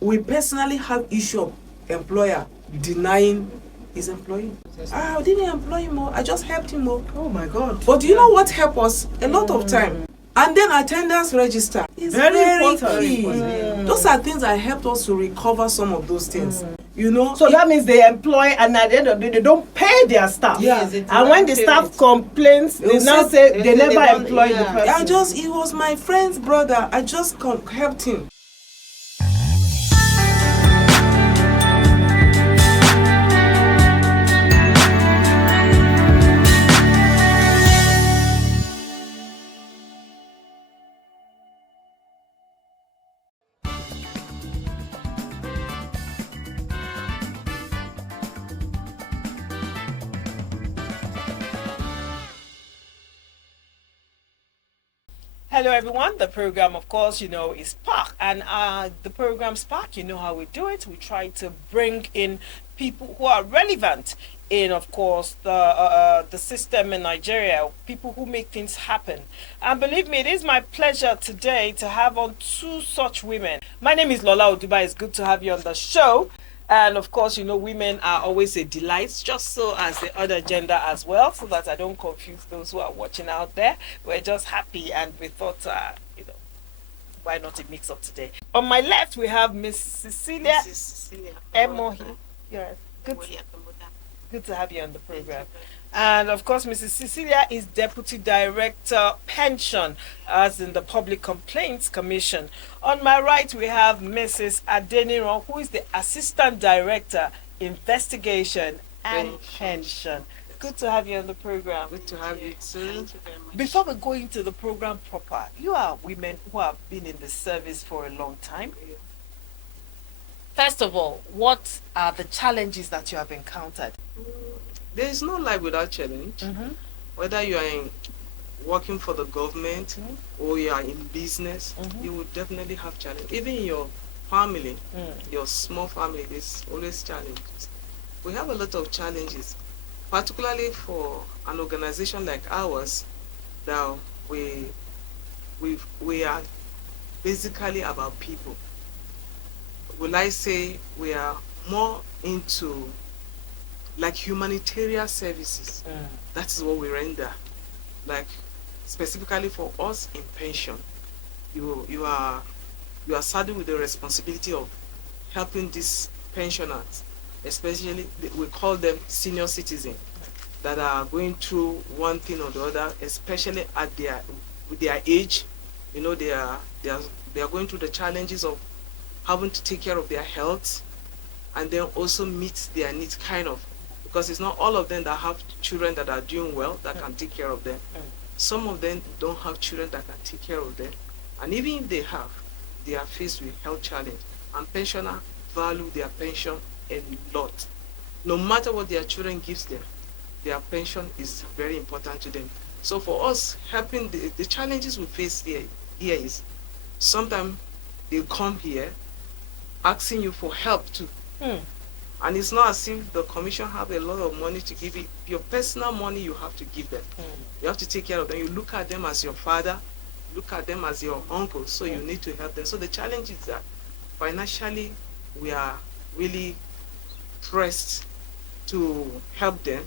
we personally have issue of employer denying his employee. I didn't employ him more, I just helped him more. Oh my God. But do you know what helped us a lot of time? And then attendance register is very important. key. Those are things that helped us to recover some of those things. You know, So that means they employ, and at the end of the day, they don't pay their staff. Yeah. And when the staff complains, they now say they never employed the person. he was my friend's brother. I just helped him. Hello everyone, the program of course is Spark, and the program Spark, you know how we do it. We try to bring in people who are relevant in, of course, the system in Nigeria, people who make things happen. And believe me, it is my pleasure today to have on two such women. My name is Lola Oduba. It's good to have you on the show. And of course, women are always a delight, just so as the other gender as well, so that I don't confuse those who are watching out there. We're just happy, and we thought, why not a mix up today? On my left, we have Miss Cecilia Emohi. Yes, good to have you on the program. And of course, Mrs. Cecilia is Deputy Director Pension, as in the Public Complaints Commission. On my right, we have Mrs. Adeniran, who is the Assistant Director, Investigation and Pension. Good to have you on the program. Good to have you too. Thank you very much. Before we go into the program proper, you are women who have been in the service for a long time. First of all, what are the challenges that you have encountered? There is no life without challenge. Whether you are working for the government or you are in business, you will definitely have challenge. Even in your family, your small family, there's always challenges. We have a lot of challenges, particularly for an organization like ours, that we are basically about people. Will I say we are more into like humanitarian services? That is what we render. Like specifically for us in pension, you are saddled with the responsibility of helping these pensioners, especially we call them senior citizens, that are going through one thing or the other, especially at with their age. They are going through the challenges of having to take care of their health, and then also meet their needs, kind of, because it's not all of them that have children that are doing well that can take care of them. Some of them don't have children that can take care of them, and even if they are faced with health challenge. And pensioners value their pension a lot. No matter what their children gives them, their pension is very important to them. So for us, helping the challenges we face here is sometimes they come here asking you for help too. And it's not as if the commission have a lot of money to give you. Your personal money, you have to give them. You have to take care of them. You look at them as your father, look at them as your uncle, so you need to help them. So the challenge is that financially we are really pressed to help them,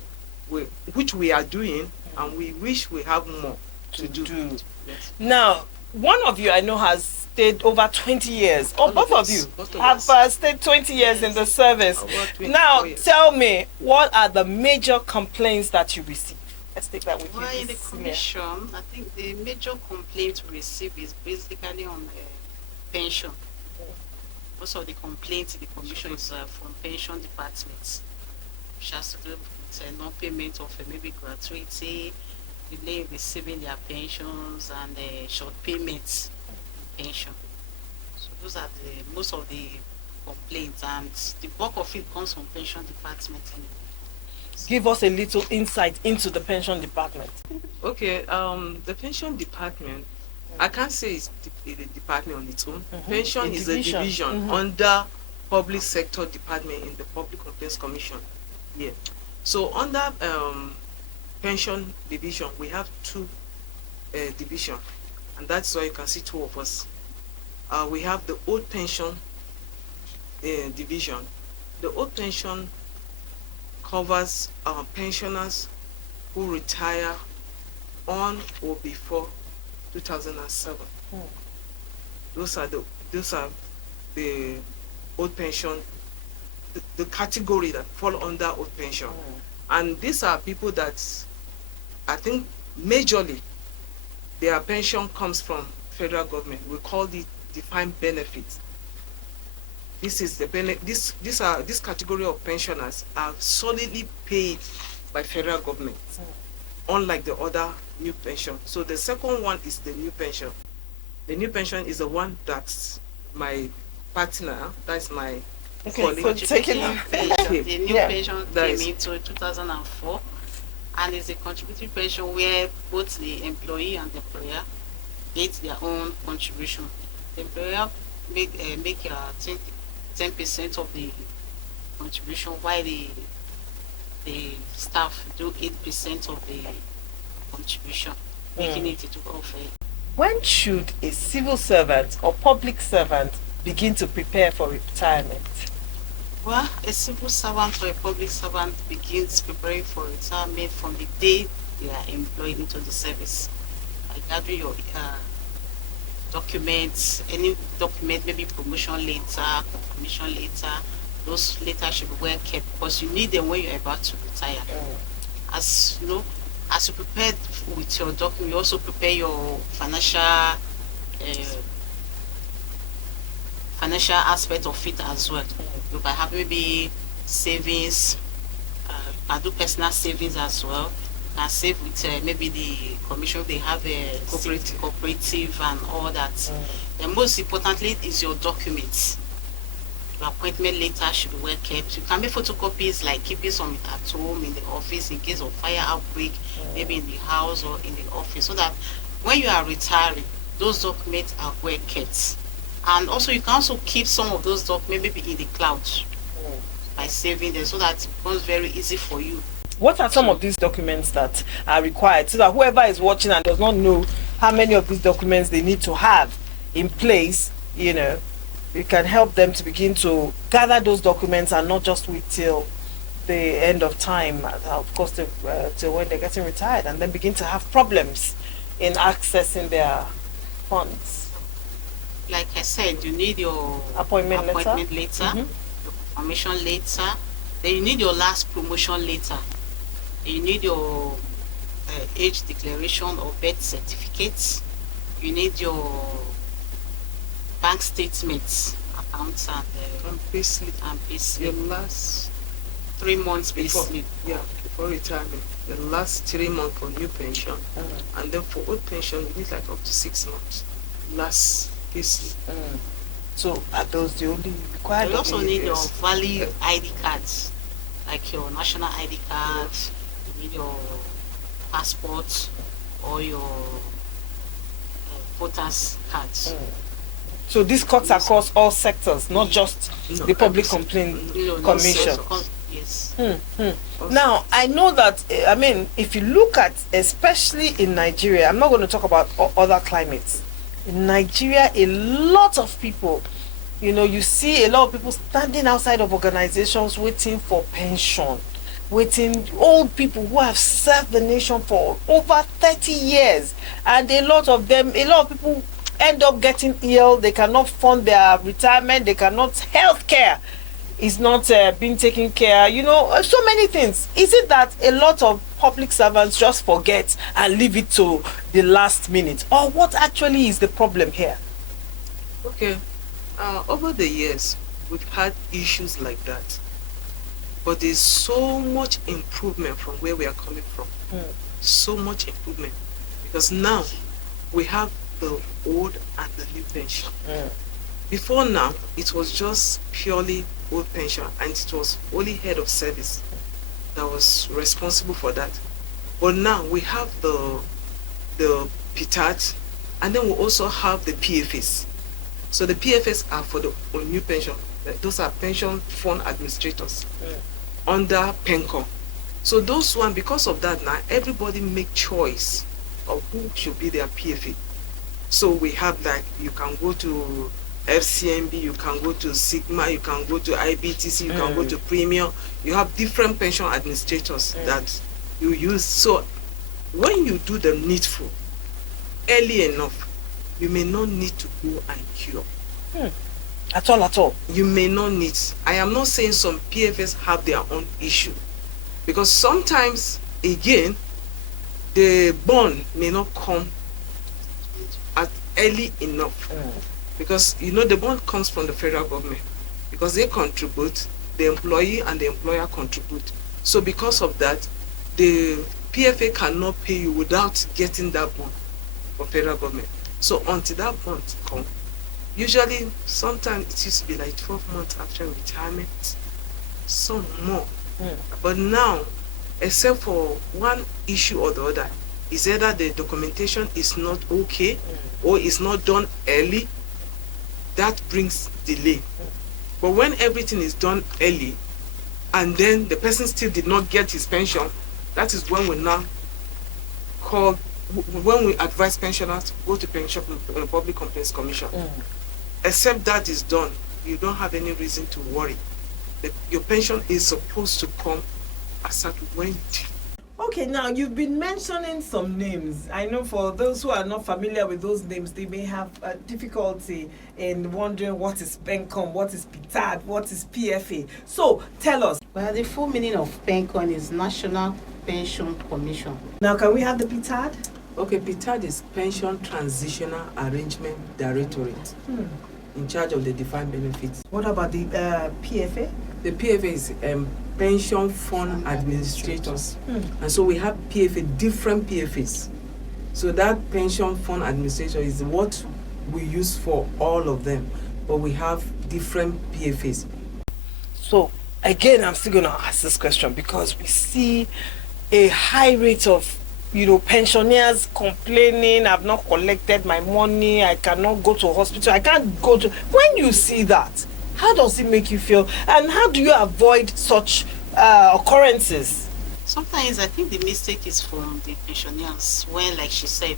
which we are doing, and we wish we have more to do. Yes. Now, one of you I know has stayed over 20 years, or both of you have stayed 20 years in the service. Now, tell me, what are the major complaints that you receive? Let's take that with you. Well, in the commission, I think the major complaint we receive is basically on the pension. Most of the complaints in the commission is from pension departments, which has to do with non-payment of maybe gratuity, delay receiving their pensions, and short payments pension. So those are most of the complaints, and the bulk of it comes from pension department. Give us a little insight into the pension department. Okay, the pension department, I can't say it's a department on its own. Pension is a division under public sector department in the Public Complaints Commission. Yeah. So under pension division, we have two divisions, and that's why you can see two of us. We have the old pension division, the old pension covers pensioners who retire on or before 2007. Those are the old pension, the category that fall under old pension. And these are people that I think majorly their pension comes from federal government. We call it defined benefits. This is the this category of pensioners are solidly paid by federal government, unlike the other new pension. So the second one is the new pension. The new pension is the one that my partner, that's my colleague. So take it out. The new Yeah. pension That came is- into 2004, and it's a contributory pension where both the employee and the employer get their own contribution. The employer make 10% of the contribution, while the staff do 8% of the contribution, making it into offer. When should a civil servant or public servant begin to prepare for retirement? Well, a civil servant or a public servant begins preparing for retirement from the day they are employed into the service. By gathering your documents, any document, maybe promotion letter, confirmation letter, those letters should be well kept because you need them when you're about to retire. As you know, as you prepare with your document, you also prepare your financial aspect of it as well. You might have maybe savings, can do personal savings as well. You can save with maybe the commission, they have a cooperative and all that. And most importantly is your documents. Your appointment letter should be well kept. You can make photocopies, like keeping some at home, in the office, in case of fire outbreak, maybe in the house or in the office, so that when you are retiring, those documents are well kept. And also you can also keep some of those documents maybe in the cloud by saving them, so that it becomes very easy for you. What are some of these documents that are required so that whoever is watching and does not know how many of these documents they need to have in place, you know, you can help them to begin to gather those documents and not just wait till the end of time, of course, till when they're getting retired, and then begin to have problems in accessing their funds. Like I said, you need your Appointment letter. your confirmation letter, then you need your last promotion letter, you need your age declaration or birth certificates, you need your bank statements, accounts and payslip. Your last 3 months before, payslip. before retirement, the last 3 months for new pension, and then for old pension you need like up to 6 months. Last payslip. So are those the only required? You also need your Yes. valid ID cards, like your national ID card, you need your passport or your voters cards. So this cuts across all sectors, not just No, the Public every Complaint You know, Commission. Yes. Now, I know that, I mean, if you look at, especially in Nigeria, I'm not going to talk about other climates. In Nigeria, a lot of people, you know, you see a lot of people standing outside of organizations waiting for pension, old people who have served the nation for over 30 years. And a lot of people end up getting ill, they cannot fund their retirement, they cannot, health care is not being taken care, you know, so many things. Is it that a lot of public servants just forget and leave it to the last minute? Or what actually is the problem here? Okay, over the years we've had issues like that, but there's so much improvement from where we are coming from. So much improvement, because now we have the old and the new pension. Before now, it was just purely old pension, and it was only head of service that was responsible for that. But now we have the PTAT, and then we also have the PFS. So the PFS are for the new pension. Those are pension fund administrators under PENCOM. So those one, because of that, now everybody make choice of who should be their PFA. So we have, like, you can go to FCMB, you can go to Sigma, you can go to IBTC, you can go to Premium. You have different pension administrators that you use. So when you do the needful early enough, you may not need to go and queue. At all. You may not need. I am not saying some PFS have their own issue, because sometimes, again, the bond may not come at early enough. Because, the bond comes from the federal government. Because they contribute, the employee and the employer contribute. So because of that, the PFA cannot pay you without getting that bond from federal government. So until that bond comes, usually, sometimes it used to be like 12 months after retirement, some more. But now, except for one issue or the other, is either the documentation is not okay or is not done early. That brings delay. But when everything is done early, and then the person still did not get his pension, that is when we now when we advise pensioners, go to Public Complaints Commission. Except that is done, you don't have any reason to worry. Your pension is supposed to come as at when. Okay, now you've been mentioning some names. I know for those who are not familiar with those names, they may have difficulty in wondering what is PENCOM, what is PITAD, what is PFA. So tell us. Well, the full meaning of PENCOM is National Pension Commission. Now, can we have the PITAD? Okay, PITAD is Pension Transitional Arrangement Directorate, in charge of the defined benefits. What about the PFA? The PFA is Pension Fund Administrators. And so we have PFA, different PFAs. So that Pension Fund Administrator is what we use for all of them, but we have different PFAs. So again, I'm still going to ask this question because we see a high rate of pensioners complaining, I've not collected my money, I cannot go to hospital, I can't go to. When you see that, how does it make you feel? And how do you avoid such occurrences? Sometimes I think the mistake is from the pensioners when, like she said,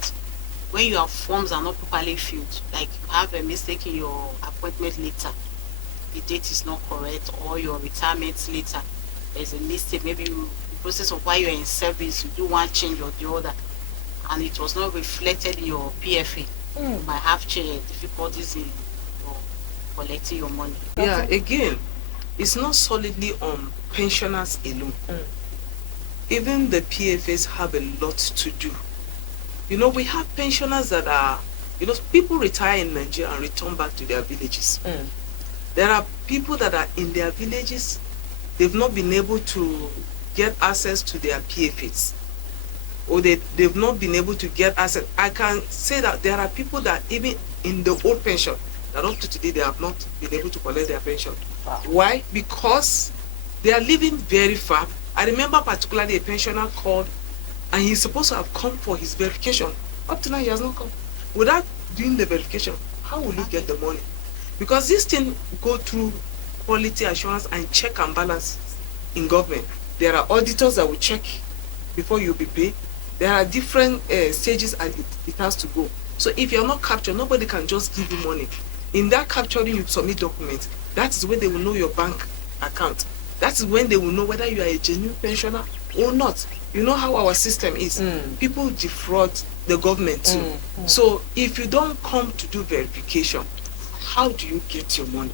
when your forms are not properly filled, like you have a mistake in your appointment letter, the date is not correct, or your retirement letter, there's a mistake, maybe the process of why you're in service, you do one change or the other, and it was not reflected in your PFA. You might have difficulties in collecting your money. Yeah, again, it's not solidly on pensioners alone. Even the PFAs have a lot to do. We have pensioners that are, people retire in Nigeria and return back to their villages. There are people that are in their villages, they've not been able to get access to their PFAs, or they've not been able to get access. I can say that there are people that even in the old pension, that up to today they have not been able to collect their pension. Why? Because they are living very far. I remember particularly a pensioner called, and he's supposed to have come for his verification. Up to now he has not come. Without doing the verification, how will he get the money? Because this thing go through quality assurance and check and balance in government. There are auditors that will check before you'll be paid. There are different stages and it has to go. So if you're not captured, nobody can just give you money. In that capturing, you submit documents. That is when they will know your bank account. That is when they will know whether you are a genuine pensioner or not. You know how our system is. People defraud the government too. So if you don't come to do verification, how do you get your money?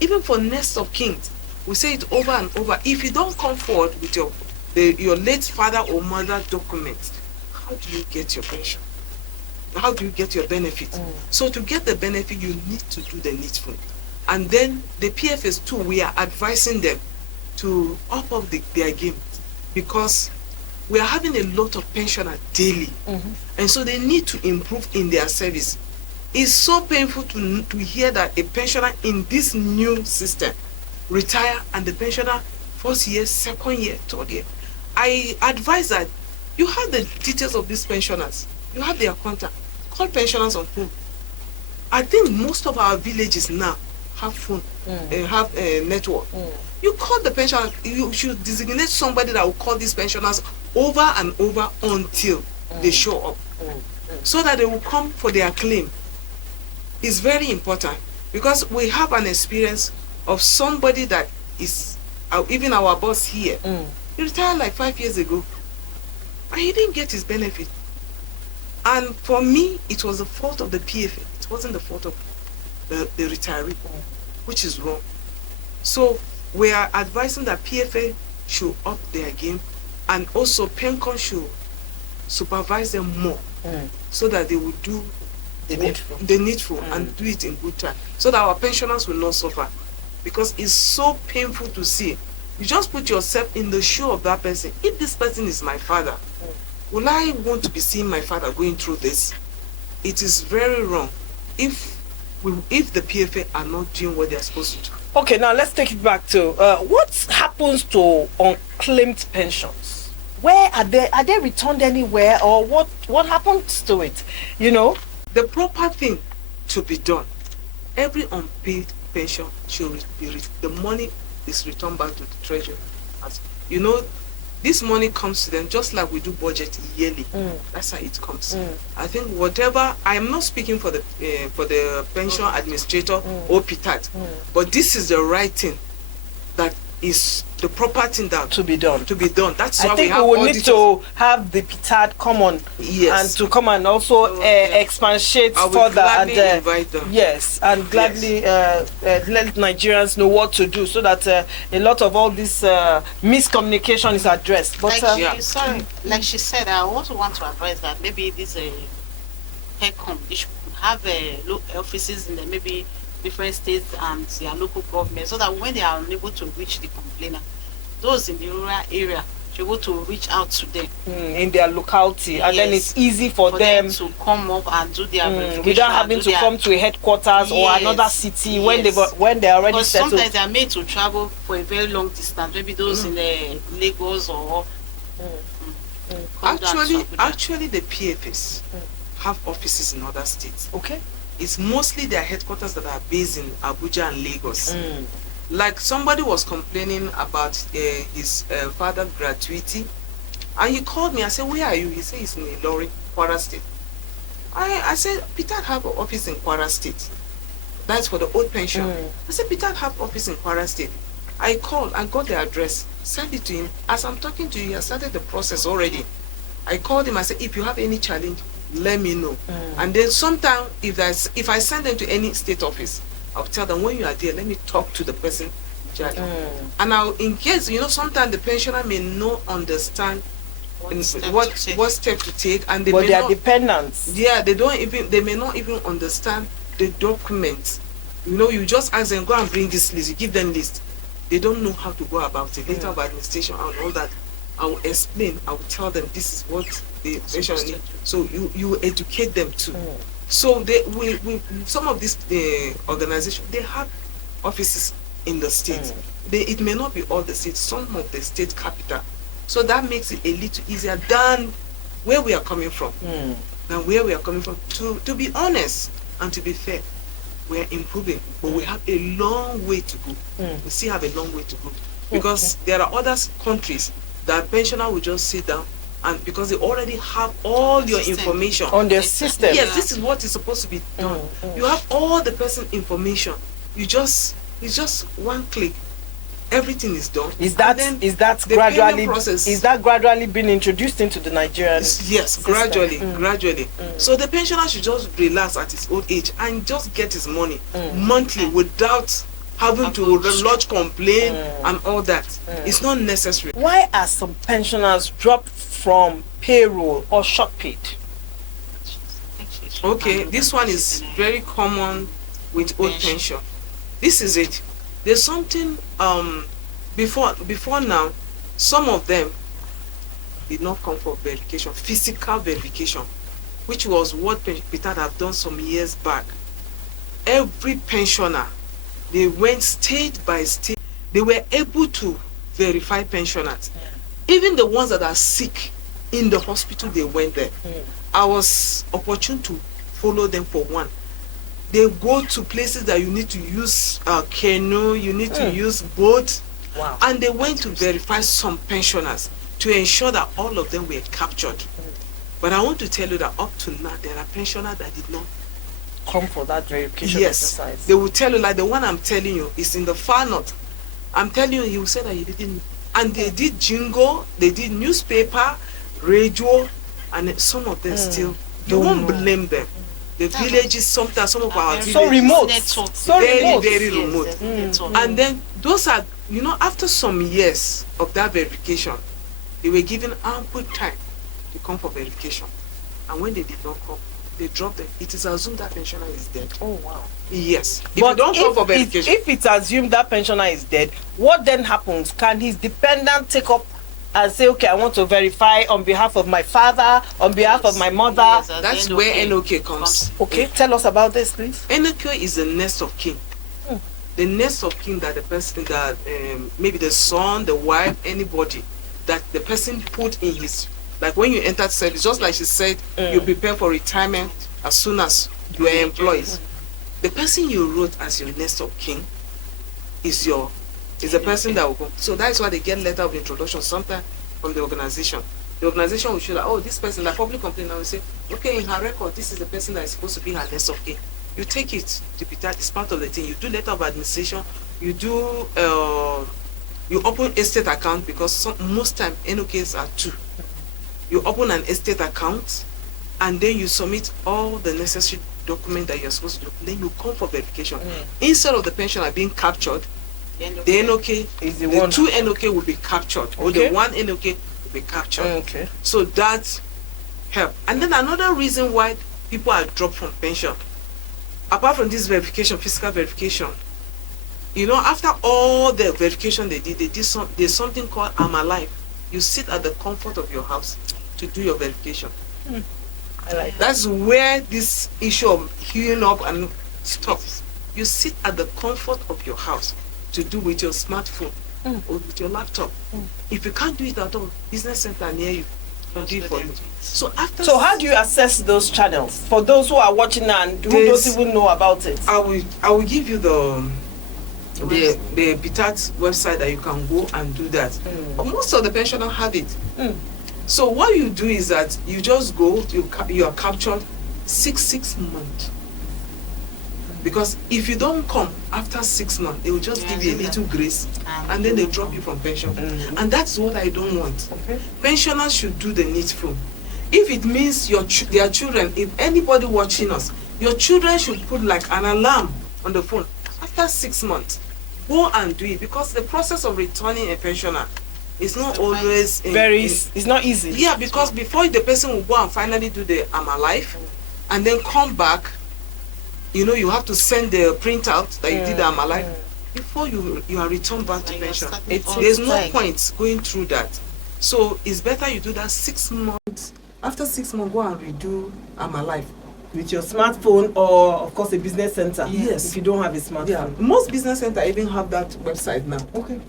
Even for next of kings, we say it over and over. If you don't come forward with your late father or mother documents, how do you get your pension? How do you get your benefit? So to get the benefit, you need to do the needful. And then the PFS too, we are advising them to up their game, because we are having a lot of pensioners daily. And so they need to improve in their service. It's so painful to hear that a pensioner in this new system retire and the pensioner first year, second year, third year. I advise that you have the details of these pensioners. You have their contact. Call pensioners on phone. I think most of our villages now have phone, have a network. You call the pensioner, you should designate somebody that will call these pensioners over and over until they show up, so that they will come for their claim. It's very important. Because we have an experience of somebody that is, even our boss here, he retired like 5 years ago, and he didn't get his benefit. And for me, it was the fault of the PFA. It wasn't the fault of the retiree, which is wrong. So we are advising that PFA should up their game, and also PENCON should supervise them more, so that they will do The needful. the needful and do it in good time, so that our pensioners will not suffer. Because it's so painful to see. You just put yourself in the shoe of that person. If this person is my father, will I want to be seeing my father going through this? It is very wrong if the PFA are not doing what they are supposed to do. Okay, now let's take it back to what happens to unclaimed pensions? Where are they? Are they returned anywhere, or what happens to it? You know, The proper thing to be done, every unpaid pension should be the money is returned back to the treasury. As you know, this money comes to them just like we do budget yearly. That's how it comes. I think whatever, I am not speaking for the pension administrator or PITAD, but this is the right thing, that is the proper thing that to be done. That's I why think we have we will need auditors. to have the PITAD come on and to come and also expatiate I will further gladly and invite them. yes, and gladly let Nigerians know what to do, so that a lot of all this miscommunication is addressed. But Like she said, I also want to advise that maybe this PECOM, they should have offices in maybe different states and their local government, so that when they are unable to reach the complainant, those in the rural area should be able to reach out to them in their locality, and then it's easy for them to come up and do their verification without and having do to their- come to a headquarters or Yes, another city yes. when they're already Because settled. sometimes they are made to travel for a very long distance, maybe those in Lagos or come down to Abuja. Actually, the PFS have offices in other states. Okay. It's mostly their headquarters that are based in Abuja and Lagos. Like somebody was complaining about his father's gratuity, and he called me. I said, "Where are you?" He said, "He's in Ilorin, Kwara State." I said, "Peter have an office in Kwara State. That's for the old pension." I said, "Peter have office in Kwara State." I called and got the address, sent it to him. As I'm talking to you, he has started the process already. I called him. I said, "If you have any challenge, let me know." And then sometime, if I send them to any state office, I'll tell them, when you are there, let me talk to the person in charge. And in case, sometimes the pensioner may not understand what step to take, and they But may they are not, dependents. yeah, they may not even understand the documents. You just ask them, go and bring this list. You give them list. They don't know how to go about it. Later of administration and all that, I will explain. I will tell them this is what the pensioner need. So you educate them too. So some of these organizations, they have offices in the states. It may not be all the states, some of the state capital. So that makes it a little easier than where we are coming from. To be honest and to be fair, we are improving, but we have a long way to go. We still have a long way to go, because there are other countries that pensioner will just sit down, and because they already have all your information On their system. Yes, this is what is supposed to be done. You have all the person information. It's just one click. Everything is done. Is that And then the gradually payment process, being introduced into the Nigerian yes, system? gradually. So the pensioner should just relax at his old age and just get his money monthly without having to lodge complaint and all that. It's not necessary. Why are some pensioners dropped from payroll or short paid? Okay, this one is very common with old pension. This is it. There's something before now, some of them did not come for verification, physical verification, which was what Peter have done some years back. Every pensioner, they went state by state. They were able to verify pensioners. Even the ones that are sick in the hospital, they went there. I was opportune to follow them for one. They go to places that you need to use canoe, you need to use boat. Wow. And they went to verify some pensioners to ensure that all of them were captured. But I want to tell you that up to now, there are pensioners that did not come for that verification Yes, exercise. they will tell you, like the one I'm telling you is in the far north. I'm telling you, he will say that he didn't. And they did jingle, they did newspaper, radio, and some of them still. You won't blame them. The villages, sometimes some of our villages. So remote. Network. So very, remote. very Yes, remote. there's no network. And then those are, after some years of that verification, they were given ample time to come for verification. And when they did not come, they dropped them. It is assumed that pensioner is dead. Oh wow. Yes. If But you don't come for verification, if it's assumed that pensioner is dead, what then happens? Can his dependent take up and say, okay, I want to verify on behalf of my father, on behalf of my mother? Yes, that's where NOK comes. Okay, tell us about this, please. NOK is the next of kin. The next of kin that the person that maybe the son, the wife, anybody that the person put in his, like when you enter service, just like she said, you prepare for retirement as soon as you are employed. The person you wrote as your next of kin is the person that will go. So that's why they get letter of introduction sometimes from the organization. The organization will show that, oh, this person, like public complaint, now will say, okay, in her record, this is the person that is supposed to be her next of kin. You take it to be that, it's part of the thing. You do letter of administration, you do, you open estate account, because most time NOKs are 2. You open an estate account, and then you submit all the necessary documents that you're supposed to do. Then you come for verification. Instead of the pensioner being captured, the NOK, Is the the one. 2 NOK will be captured, or Okay. the 1 NOK will be captured. Okay. So that help. And then another reason why people are dropped from pension, apart from this verification, physical verification, after all the verification they did, there's something called I'm Alive. You sit at the comfort of your house to do your verification. I like that. That's where this issue of queuing up and stops. You sit at the comfort of your house to do with your smartphone or with your laptop. If you can't do it at all, business center near you can do it for you. So how do you assess those channels for those who are watching and who There's- don't even know about it? I will give you the BITAT website that you can go and do that. But most of the pensioners have it. So what you do is that you just go, you are captured 6 months. Because if you don't come after 6 months, they will just give you a little grace and then they drop you from pension. And that's what I don't want. Okay. Pensioners should do the needful. If it means their children, if anybody watching us, your children should put like an alarm on the phone. After 6 months, go and do it, because the process of returning a pensioner is not always It's not easy. yeah, because before the person will go and finally do the I'm Alive and then come back, you have to send the printout that you did the I'm Alive before you are returned back to pension. There's no point going through that. So it's better you do that 6 months. After 6 months, go and redo I'm Alive. With your smartphone or, of course, a business center. Yes. If you don't have a smartphone. Yeah, most business centers even have that website now. Okay.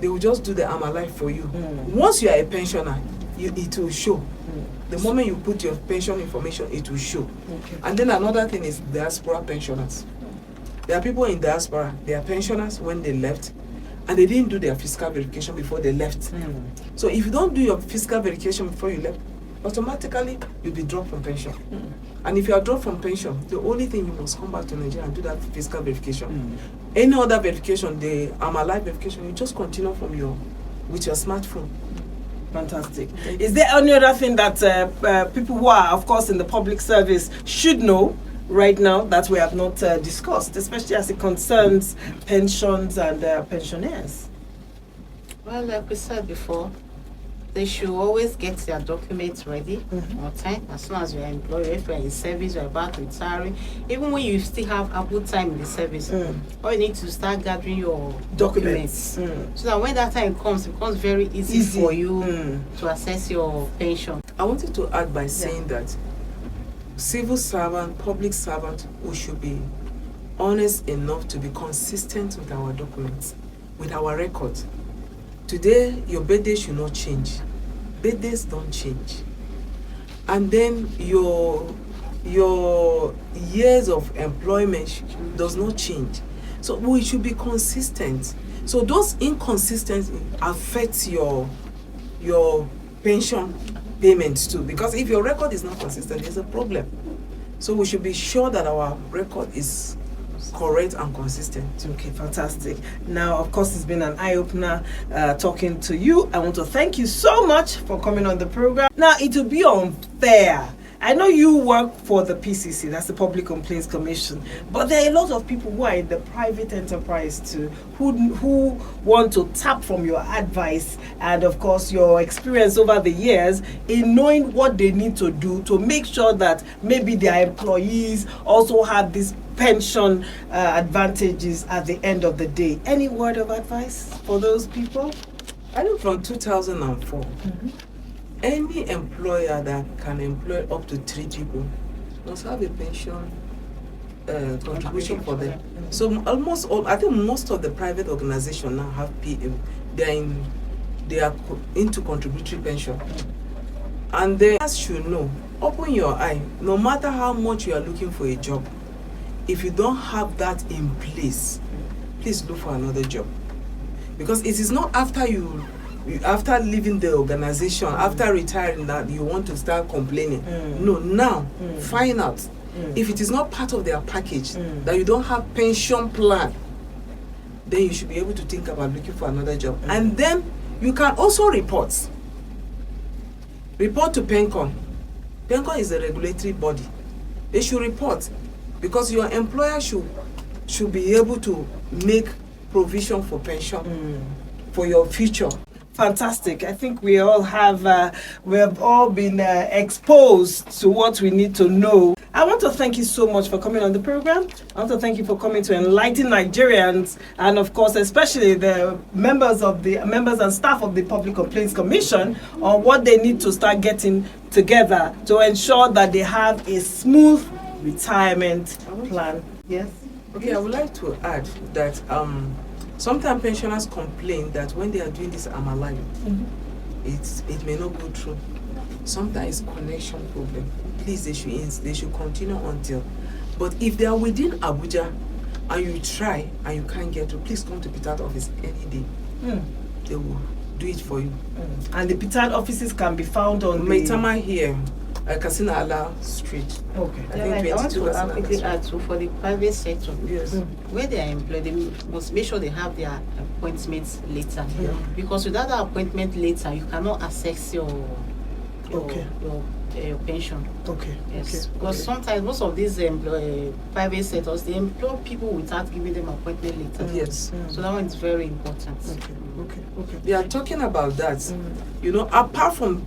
They will just do the I'm Alive for you. Once you are a pensioner, it will show. The moment you put your pension information, it will show. Okay. And then another thing is diaspora pensioners. There are people in diaspora, they are pensioners when they left, and they didn't do their fiscal verification before they left. So if you don't do your fiscal verification before you left, automatically you'll be dropped from pension. And if you are dropped from pension, the only thing you must come back to Nigeria and do that fiscal verification. Any other verification, the I'm Alive verification, you just continue with your smartphone. Fantastic. Is there any other thing that people who are, of course, in the public service should know right now that we have not discussed, especially as it concerns pensions and pensioners? Well, like we said before, they should always get their documents ready on time. As soon as you're employed, if you're in service, you're about retiring, even when you still have ample time in the service, all you need to start gathering your documents. So that when that time comes, it becomes very easy for you to assess your pension. I wanted to add by saying that civil servant, public servant, we should be honest enough to be consistent with our documents, with our records. Today, your birthday should not change. Birthdays don't change. And then your years of employment does not change. So we should be consistent. So those inconsistencies affect your pension payments too. Because if your record is not consistent, there's a problem. So we should be sure that our record is correct and consistent. Okay, fantastic. Now, of course, it's been an eye-opener talking to you. I want to thank you so much for coming on the program. Now, it will be unfair. I know you work for the PCC, that's the Public Complaints Commission, but there are a lot of people who are in the private enterprise too, who want to tap from your advice and, of course, your experience over the years in knowing what they need to do to make sure that maybe their employees also have these pension advantages at the end of the day. Any word of advice for those people? I know from 2004, any employer that can employ up to 3 people must have a pension contribution for them. So almost all, I think most of the private organizations now have PM. They are into contributory pension. And they should know, open your eye, no matter how much you are looking for a job, if you don't have that in place, please look for another job. Because it is not after after leaving the organization, after retiring, that you want to start complaining. No, now find out if it is not part of their package, that you don't have pension plan, then you should be able to think about looking for another job. And then you can also report to PENCON. PENCON is a regulatory body. They should report, because your employer should be able to make provision for pension for your future. Fantastic. I think we have all been exposed to what we need to know. I want to thank you so much for coming on the program. I want to thank you for coming to enlighten Nigerians, and of course, especially the members and staff of the Public Complaints Commission on what they need to start getting together to ensure that they have a smooth retirement plan. Yes. Okay, I would like to add that sometimes pensioners complain that when they are doing this I'm alive, it may not go through. Sometimes connection problem. Please, they should continue until. But if they are within Abuja and you try and you can't get through, please come to Petard office any day. They will do it for you. And the Petard offices can be found on Maitama here, Kasina Ala Street. Okay. I want to quickly add too, for the private sector, Yes. where they are employed, they must make sure they have their appointments later. Because without the appointment later, you cannot access your pension. Okay. Yes. Because sometimes most of these private sectors, they employ people without giving them appointment later. Yes. So that one is very important. Okay. We are talking about that. You know, apart from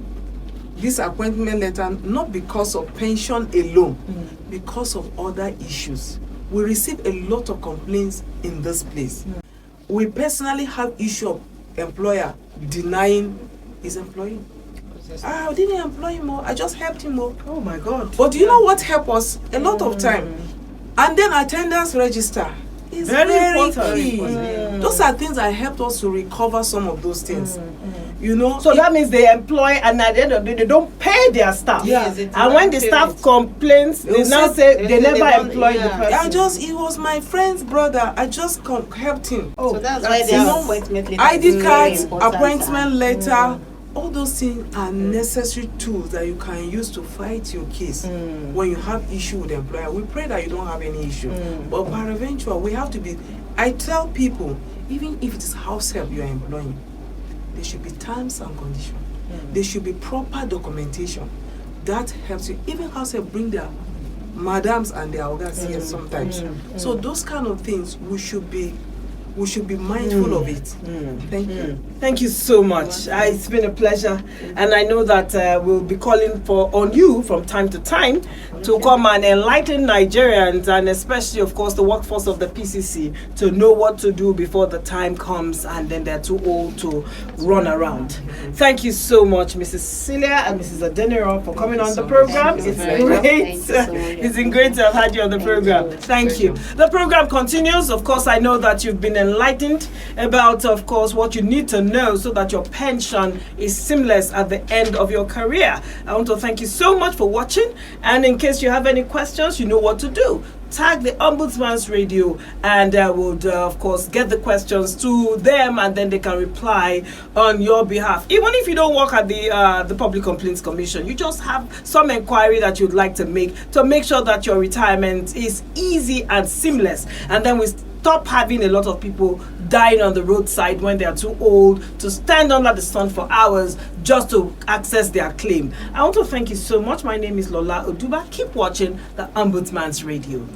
this appointment letter, not because of pension alone, because of other issues. We receive a lot of complaints in this place. We personally have issue of employer denying his employee. I didn't employ him more, I just helped him more. Oh my God. But you know what helped us? A lot of time. And then attendance register is very key. Those are things that helped us to recover some of those things. You know, so that means they employ, and at the end of the day, they don't pay their staff. Yeah. And when the staff complains, they now say they never employed the person. It was my friend's brother. I just helped him. Oh, so that's why they have appointment letter. ID cards, appointment letter, all those things are necessary tools that you can use to fight your case when you have issue with the employer. We pray that you don't have any issue, but peradventure, we have to be. I tell people, even if it is house help you are employing, there should be terms and conditions. There should be proper documentation. That helps you. Even house help bring their madams and their organs here sometimes. So those kind of things, we should be mindful of it. Thank you. Thank you so much. It's been a pleasure, and I know that we'll be calling on you from time to time to come and enlighten Nigerians, and especially, of course, the workforce of the PCC to know what to do before the time comes and then they're too old to run around. Thank you so much, Mrs. Celia and Mrs. Adeniro, for coming on the program. It's great. It's been great to have had you on the program. Thank you. The program continues. Of course, I know that you've been enlightened about, of course, what you need to know so that your pension is seamless at the end of your career. I want to thank you so much for watching, and in case you have any questions, you know what to do. tag the Ombudsman's Radio, and would of course get the questions to them, and then they can reply on your behalf. Even if you don't work at the Public Complaints Commission, you just have some inquiry that you'd like to make sure that your retirement is easy and seamless, and then we stop having a lot of people dying on the roadside when they are too old to stand under the sun for hours just to access their claim. I want to thank you so much. My name is Lola Oduba. Keep watching the Ombudsman's Radio.